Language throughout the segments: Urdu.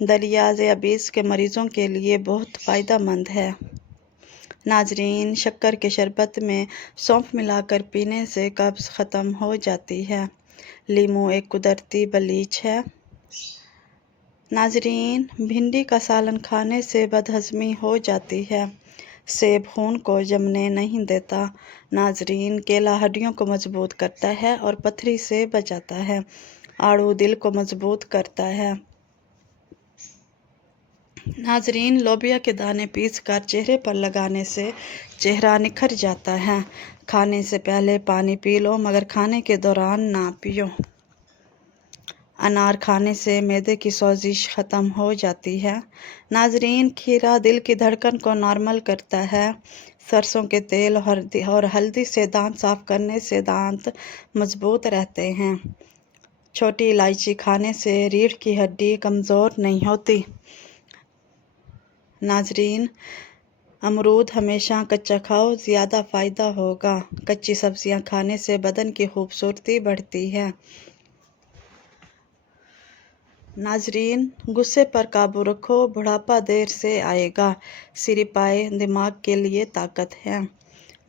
دلیا ذیابیطس کے مریضوں کے لیے بہت فائدہ مند ہے۔ ناظرین، شکر کے شربت میں سونف ملا کر پینے سے قبض ختم ہو جاتی ہے۔ لیمو ایک قدرتی بلیچ ہے۔ ناظرین، بھنڈی کا سالن کھانے سے بدہضمی ہو جاتی ہے۔ سیب خون کو جمنے نہیں دیتا۔ ناظرین، کیلا ہڈیوں کو مضبوط کرتا ہے اور پتھری سے بچاتا ہے۔ آڑو دل کو مضبوط کرتا ہے۔ ناظرین، لوبیا کے دانے پیس کر چہرے پر لگانے سے چہرہ نکھر جاتا ہے۔ کھانے سے پہلے پانی پی لو مگر کھانے کے دوران نہ پیو۔ انار کھانے سے معدے کی سوزش ختم ہو جاتی ہے۔ ناظرین، کھیرا دل کی دھڑکن کو نارمل کرتا ہے۔ سرسوں کے تیل اور ہلدی سے دانت صاف کرنے سے دانت مضبوط رہتے ہیں۔ چھوٹی الائچی کھانے سے ریڑھ کی ہڈی کمزور نہیں ہوتی۔ ناظرین، امرود ہمیشہ کچا کھاؤ، زیادہ فائدہ ہوگا۔ کچی سبزیاں کھانے سے بدن کی خوبصورتی بڑھتی ہے۔ ناظرین، غصے پر قابو رکھو، بڑھاپا دیر سے آئے گا۔ سری پائے دماغ کے لیے طاقت ہے۔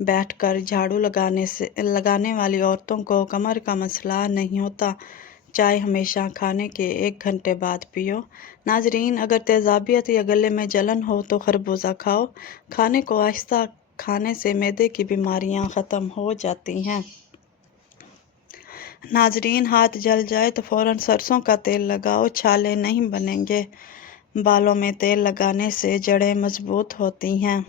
بیٹھ کر جھاڑو لگانے والی عورتوں کو کمر کا مسئلہ نہیں ہوتا۔ چائے ہمیشہ کھانے کے 1 گھنٹے بعد پیو۔ ناظرین، اگر تیزابیت یا گلے میں جلن ہو تو خربوزہ کھاؤ۔ کھانے کو آہستہ کھانے سے معدے کی بیماریاں ختم ہو جاتی ہیں۔ ناظرین، ہاتھ جل جائے تو فوراً سرسوں کا تیل لگاؤ، چھالے نہیں بنیں گے۔ بالوں میں تیل لگانے سے جڑیں مضبوط ہوتی ہیں۔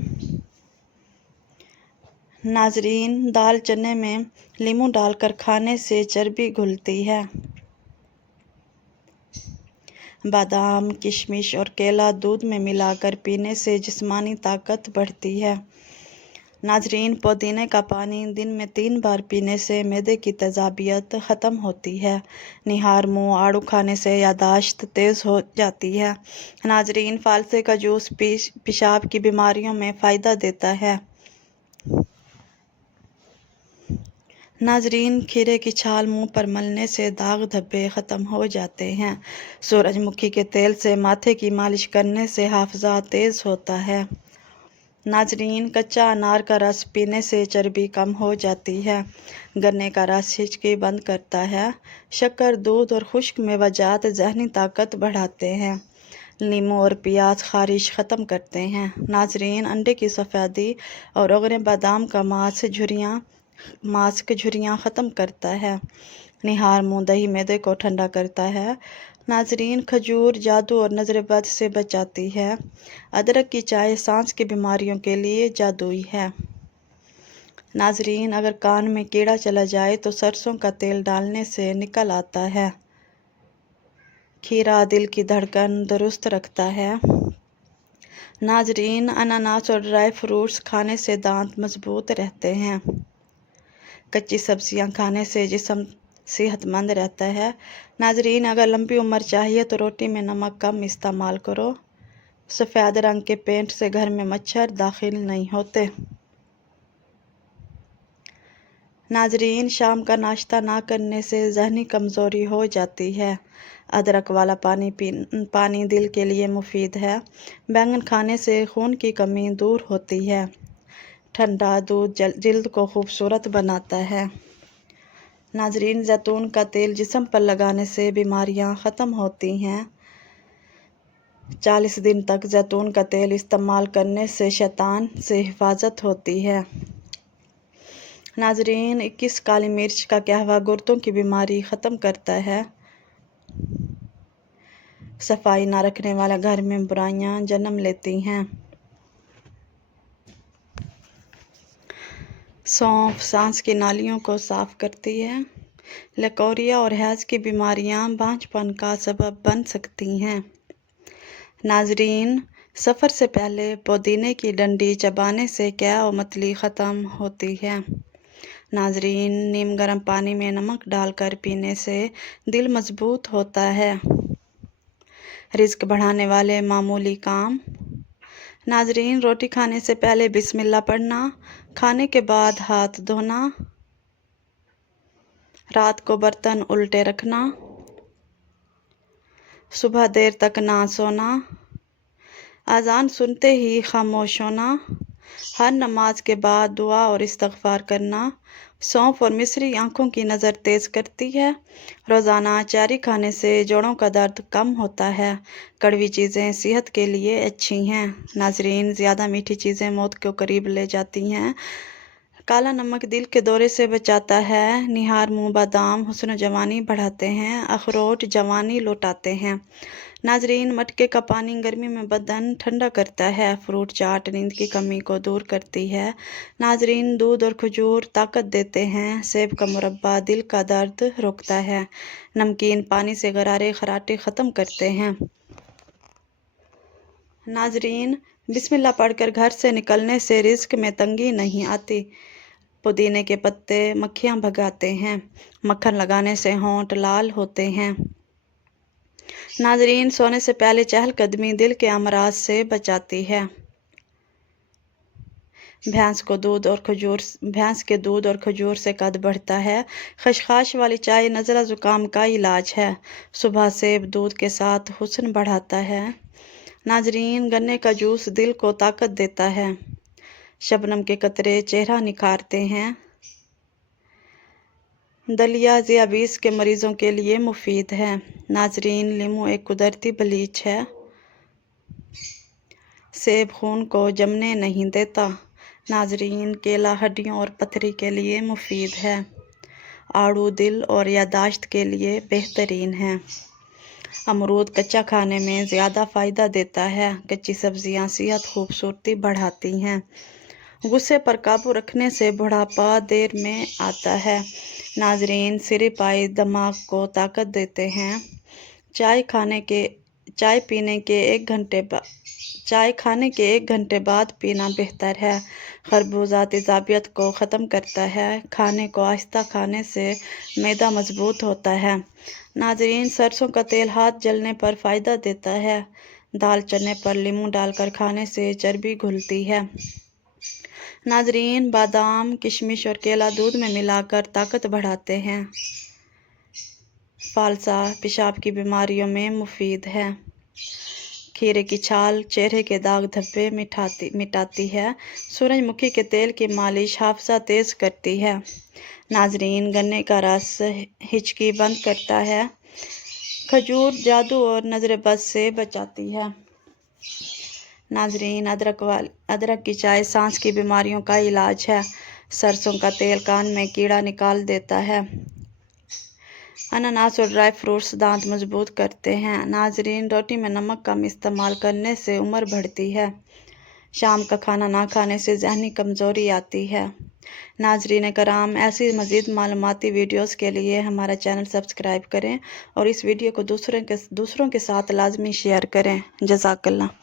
ناظرین، دال چنے میں لیموں ڈال کر کھانے سے چربی گھلتی ہے۔ بادام، کشمش اور کیلا دودھ میں ملا کر پینے سے جسمانی طاقت بڑھتی ہے۔ ناظرین، پودینے کا پانی دن میں 3 بار پینے سے معدے کی تیزابیت ختم ہوتی ہے۔ نہار منہ آڑو کھانے سے یادداشت تیز ہو جاتی ہے۔ ناظرین، فالسے کا جوس پیشاب کی بیماریوں میں فائدہ دیتا ہے۔ ناظرین، کھیرے کی چھال منہ پر ملنے سے داغ دھبے ختم ہو جاتے ہیں۔ سورج مکھی کے تیل سے ماتھے کی مالش کرنے سے حافظہ تیز ہوتا ہے۔ ناظرین، کچا انار کا رس پینے سے چربی کم ہو جاتی ہے۔ گنے کا رس ہچکی بند کرتا ہے۔ شکر، دودھ اور خشک میوہ جات ذہنی طاقت بڑھاتے ہیں۔ لیموں اور پیاز خارش ختم کرتے ہیں۔ ناظرین، انڈے کی سفیدی اور اگرے بادام کا ماسک جھریاں ختم کرتا ہے۔ نہار منہ دہی معدے کو ٹھنڈا کرتا ہے۔ ناظرین، کھجور جادو اور نظر بد سے بچاتی ہے۔ ادرک کی چائے سانس کی بیماریوں کے لیے جادوئی ہے۔ ناظرین، اگر کان میں کیڑا چلا جائے تو سرسوں کا تیل ڈالنے سے نکل آتا ہے۔ کھیرا دل کی دھڑکن درست رکھتا ہے۔ ناظرین، اناناس اور ڈرائی فروٹس کھانے سے دانت مضبوط رہتے ہیں۔ کچی سبزیاں کھانے سے جسم صحت مند رہتا ہے۔ ناظرین، اگر لمبی عمر چاہیے تو روٹی میں نمک کم استعمال کرو۔ سفید رنگ کے پینٹ سے گھر میں مچھر داخل نہیں ہوتے۔ ناظرین، شام کا ناشتہ نہ کرنے سے ذہنی کمزوری ہو جاتی ہے۔ ادرک والا پانی دل کے لیے مفید ہے۔ بینگن کھانے سے خون کی کمی دور ہوتی ہے۔ ٹھنڈا دودھ جلد کو خوبصورت بناتا ہے۔ ناظرین، زیتون کا تیل جسم پر لگانے سے بیماریاں ختم ہوتی ہیں۔ 40 دن تک زیتون کا تیل استعمال کرنے سے شیطان سے حفاظت ہوتی ہے۔ ناظرین، 21 کالی مرچ کا قہوہ گردوں کی بیماری ختم کرتا ہے۔ صفائی نہ رکھنے والے گھر میں برائیاں جنم لیتی ہیں۔ سونف سانس کی نالیوں کو صاف کرتی ہے۔ لیکوریا اور حیض کی بیماریاں بانجھ پن کا سبب بن سکتی ہیں۔ ناظرین، سفر سے پہلے پودینے کی ڈنڈی چبانے سے قے و متلی ختم ہوتی ہے۔ ناظرین، نیم گرم پانی میں نمک ڈال کر پینے سے دل مضبوط ہوتا ہے۔ رزق بڑھانے والے معمولی کام۔ ناظرین، روٹی کھانے سے پہلے بسم اللہ پڑھنا، کھانے کے بعد ہاتھ دھونا، رات کو برتن الٹے رکھنا، صبح دیر تک نہ سونا، اذان سنتے ہی خاموش ہونا، ہر نماز کے بعد دعا اور استغفار کرنا، سونف اور مصری آنکھوں کی نظر تیز کرتی ہے، روزانہ چاری کھانے سے جوڑوں کا درد کم ہوتا ہے، کڑوی چیزیں صحت کے لیے اچھی ہیں۔ ناظرین، زیادہ میٹھی چیزیں موت کو قریب لے جاتی ہیں، کالا نمک دل کے دورے سے بچاتا ہے، نہار منہ بادام حسن و جوانی بڑھاتے ہیں، اخروٹ جوانی لوٹاتے ہیں۔ ناظرین، مٹکے کا پانی گرمی میں بدن ٹھنڈا کرتا ہے، فروٹ چاٹ نیند کی کمی کو دور کرتی ہے۔ ناظرین، دودھ اور کھجور طاقت دیتے ہیں، سیب کا مربا دل کا درد روکتا ہے، نمکین پانی سے غرارے خراٹے ختم کرتے ہیں۔ ناظرین، بسم اللہ پڑھ کر گھر سے نکلنے سے رزق میں تنگی نہیں آتی، پودینے کے پتے مکھیاں بھگاتے ہیں، مکھن لگانے سے ہونٹ لال ہوتے ہیں۔ ناظرین، سونے سے پہلے چہل قدمی دل کے امراض سے بچاتی ہے۔ بھینس کے دودھ اور کھجور سے قد بڑھتا ہے، خشخاش والی چائے نزلہ زکام کا علاج ہے، صبح سیب دودھ کے ساتھ حسن بڑھاتا ہے۔ ناظرین، گنے کا جوس دل کو طاقت دیتا ہے، شبنم کے قطرے چہرہ نکھارتے ہیں۔ دلیا ذیابیطس کے مریضوں کے لیے مفید ہے۔ ناظرین، لیمو ایک قدرتی بلیچ ہے، سیب خون کو جمنے نہیں دیتا۔ ناظرین، کیلا ہڈیوں اور پتھری کے لیے مفید ہے، آڑو دل اور یادداشت کے لیے بہترین ہے۔ امرود کچا کھانے میں زیادہ فائدہ دیتا ہے، کچی سبزیاں صحت خوبصورتی بڑھاتی ہیں۔ غصے پر قابو رکھنے سے بڑھاپا دیر میں آتا ہے۔ ناظرین، سرے پائے دماغ کو طاقت دیتے ہیں، چائے کھانے کے 1 گھنٹے بعد پینا بہتر ہے۔ خربوزہ تیزابیت کو ختم کرتا ہے، کھانے کو آہستہ کھانے سے معدہ مضبوط ہوتا ہے۔ ناظرین، سرسوں کا تیل ہاتھ جلنے پر فائدہ دیتا ہے، دال چنے پر لیموں ڈال کر کھانے سے چربی گھلتی ہے۔ ناظرین، بادام کشمش اور کیلا دودھ میں ملا کر طاقت بڑھاتے ہیں، فالسا پیشاب کی بیماریوں میں مفید ہے۔ کھیرے کی چھال چہرے کے داغ دھبے مٹاتی ہے، سورج مکھی کے تیل کی مالش حافظہ تیز کرتی ہے۔ ناظرین، گنے کا رس ہچکی بند کرتا ہے، کھجور جادو اور نظر بد سے بچاتی ہے۔ ناظرین، ادرک کی چائے سانس کی بیماریوں کا علاج ہے، سرسوں کا تیل کان میں کیڑا نکال دیتا ہے۔ انناس اور ڈرائی فروٹس دانت مضبوط کرتے ہیں۔ ناظرین، روٹی میں نمک کم استعمال کرنے سے عمر بڑھتی ہے، شام کا کھانا نہ کھانے سے ذہنی کمزوری آتی ہے۔ ناظرین کرام، ایسی مزید معلوماتی ویڈیوز کے لیے ہمارا چینل سبسکرائب کریں اور اس ویڈیو کو دوسروں کے ساتھ لازمی شیئر کریں۔ جزاک اللہ۔